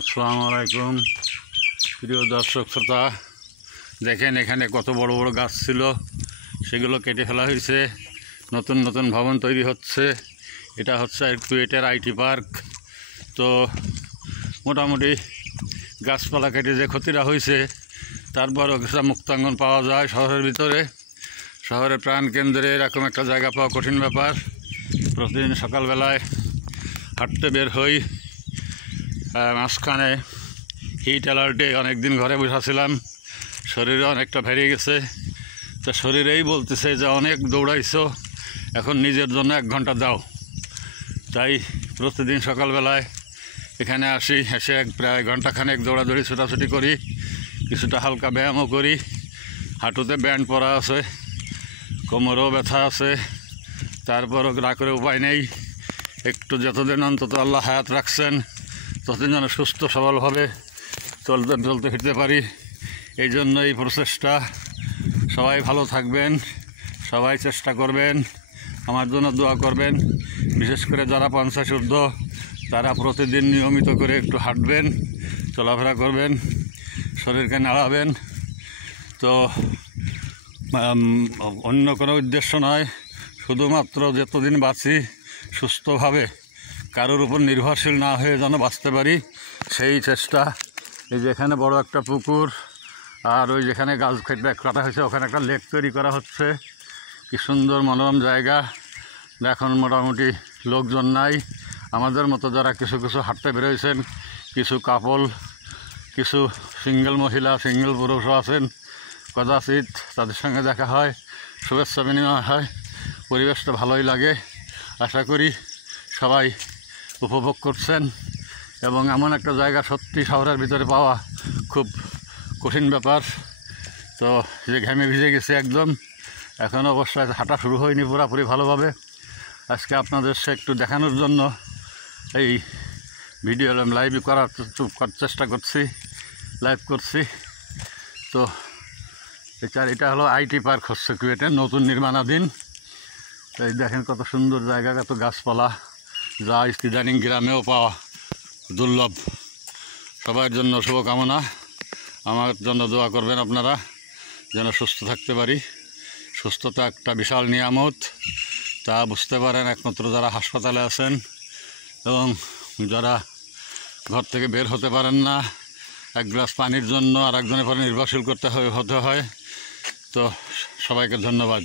আসসালামু আলাইকুম প্রিয় দর্শক শ্রোতা। দেখেন এখানে কত বড় বড় গাছ ছিল, সেগুলো কেটে ফেলা হয়েছে। নতুন নতুন ভবন তৈরি হচ্ছে। এটা হচ্ছে কুয়েটের আইটি পার্ক। তো মোটামুটি গাছপালা কেটে যে ক্ষতিটা হয়েছে, তারপরও একটা মুক্তাঙ্গন পাওয়া যায় শহরের ভিতরে। শহরের প্রাণকেন্দ্রে এরকম একটা জায়গা পাওয়া কঠিন ব্যাপার। প্রতিদিন সকালবেলায় হাঁটতে বের হই। মাঝখানে হিট অ্যালার্টে অনেকদিন ঘরে বসেছিলাম, শরীরে অনেকটা ভেরিয়ে গেছে। তা শরীরেই বলতেছে যে অনেক দৌড়াইছো, এখন নিজের জন্য 1 ঘন্টা দাও। তাই প্রতিদিন সকালবেলায় এখানে আসি, এসে প্রায় ঘন্টাখানেক দৌড়াদৌড়ি ছোটাছুটি করি, কিছুটা হালকা ব্যায়ামও করি। হাঁটুতে ব্যান্ড পরা আছে, কোমরেও ব্যথা আছে, তারপরও না করে উপায় নেই। একটু যতদিন অন্তত আল্লাহ হায়াত রাখছেন, ততদিন যেন সুস্থ সবলভাবে চলতে ফিরতে পারি। এই জন্য এই প্রচেষ্টা। সবাই ভালো থাকবেন, সবাই চেষ্টা করবেন, আমার জন্য দোয়া করবেন। বিশেষ করে যারা 50 ঊর্ধ্ব, তারা প্রতিদিন নিয়মিত করে একটু হাঁটবেন, চলাফেরা করবেন, শরীরকে নাড়াবেন। তো অন্য কোনো উদ্দেশ্য নয়, শুধুমাত্র যতদিন বাঁচি সুস্থভাবে কারোর উপর নির্ভরশীল না হয়ে যেন বাঁচতে পারি, সেই চেষ্টা। এই যেখানে বড় একটা পুকুর, আর ওই যেখানে গাছ কাটা হয়েছে, ওখানে একটা লেক তৈরি করা হচ্ছে। কি সুন্দর মনোরম জায়গা। এখন মোটামুটি লোকজন নাই। আমাদের মতো যারা কিছু হাঁটতে বেরোয়েছেন, কিছু কাপল, কিছু সিঙ্গেল মহিলা, সিঙ্গেল পুরুষও আছেন। কদাচিৎ তাদের সঙ্গে দেখা হয়, শুভেচ্ছা বিনিময় হয়। পরিবেশটা ভালোই লাগে। আশা করি সবাই উপভোগ করছেন। এবং এমন একটা জায়গা সত্যি শহরের ভিতরে পাওয়া খুব কঠিন ব্যাপার। তো যে ঘেমে ভিজে গেছে একদম। এখন অবশ্যই হাঁটা শুরু হয়নি পুরোপুরি ভালোভাবে। আজকে আপনাদের সে একটু দেখানোর জন্য এই ভিডিও লাইভ করার চেষ্টা করছি, লাইভ করছি। তো এটা হলো আইটি পার্ক হচ্ছে কুয়েটের, নতুন নির্মাণাধীন। এই দেখেন কত সুন্দর জায়গা, কত গাছপালা, যা ইদানিং গ্রামেও পাওয়া দুর্লভ। সবার জন্য শুভকামনা। আমার জন্য দোয়া করবেন আপনারা, যেন সুস্থ থাকতে পারি। সুস্থতা একটা বিশাল নিয়ামত, তা বুঝতে পারেন একমাত্র যারা হাসপাতালে আছেন এবং যারা ঘর থেকে বের হতে পারেন না, 1 গ্লাস পানির জন্য আর একজনের পরে নির্ভরশীল হতে হয়। তো সবাইকে ধন্যবাদ।